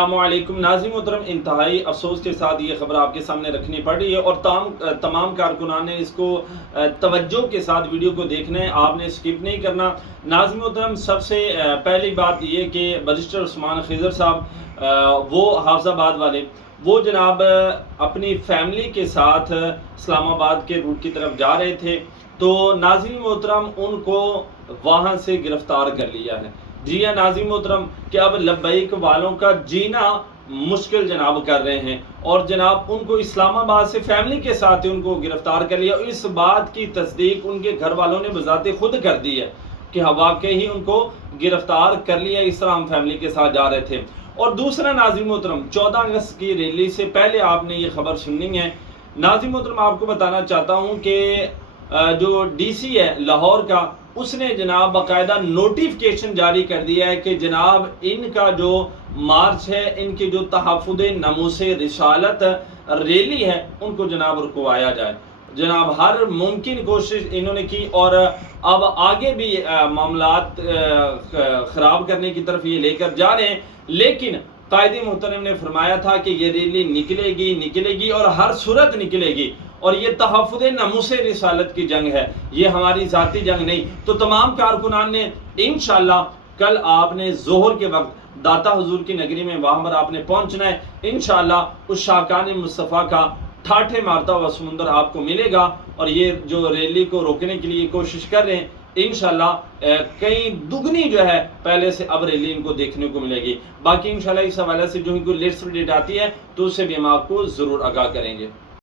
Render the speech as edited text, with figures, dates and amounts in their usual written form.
السلام علیکم ناظرین محترم، انتہائی افسوس کے ساتھ یہ خبر آپ کے سامنے رکھنی پڑ رہی ہے اور تمام کارکنان نے اس کو توجہ کے ساتھ ویڈیو کو دیکھنا ہے، آپ نے سکپ نہیں کرنا۔ ناظرین محترم، سب سے پہلی بات یہ کہ بریسٹر عثمان خضر صاحب وہ حافظ آباد والے وہ جناب اپنی فیملی کے ساتھ اسلام آباد کے روٹ کی طرف جا رہے تھے، تو ناظرین محترم ان کو وہاں سے گرفتار کر لیا ہے۔ جی ہاں ناظرین محترم، کہ اب لبیک والوں کا جینا مشکل جناب کر رہے ہیں، اور جناب ان کو اسلام آباد سے فیملی کے ساتھ ان کو گرفتار کر لیا، اور اس بات کی تصدیق ان کے گھر والوں نے بذات خود کر دی ہے کہ واقعی ان کو گرفتار کر لیا، اس طرح ہم فیملی کے ساتھ جا رہے تھے۔ اور دوسرا ناظرین محترم، 14 اگست کی ریلی سے پہلے آپ نے یہ خبر سننی ہے۔ ناظرین محترم، آپ کو بتانا چاہتا ہوں کہ جو ڈی سی ہے لاہور کا، اس نے جناب باقاعدہ نوٹیفکیشن جاری کر دیا ہے کہ جناب ان کا جو مارچ ہے، ان کی جو تحفظ ناموس رسالت ریلی ہے، ان کو جناب رکوایا جائے۔ جناب ہر ممکن کوشش انہوں نے کی، اور اب آگے بھی معاملات خراب کرنے کی طرف یہ لے کر جا رہے ہیں، لیکن قائد محترم نے فرمایا تھا کہ یہ ریلی نکلے گی اور ہر صورت نکلے گی، اور یہ تحفظ ناموس رسالت کی جنگ ہے، یہ ہماری ذاتی جنگ نہیں۔ تو تمام کارکنان نے انشاءاللہ کل آپ نے ظہر کے وقت داتا حضور کی نگری میں وہاں پر آپ نے پہنچنا ہے۔ انشاءاللہ اس شاکان مصطفیٰ کا ٹھاٹھے مارتا ہوا سمندر آپ کو ملے گا، اور یہ جو ریلی کو روکنے کے لیے کوشش کر رہے ہیں، انشاءاللہ کئی دگنی جو ہے پہلے سے اب ریلی ان کو دیکھنے کو ملے گی۔ باقی انشاءاللہ اس حوالے سے جو ہی کوئی لیٹسٹ اپڈیٹ آتی ہے تو اسے بھی ہم آپ کو ضرور آگاہ کریں گے۔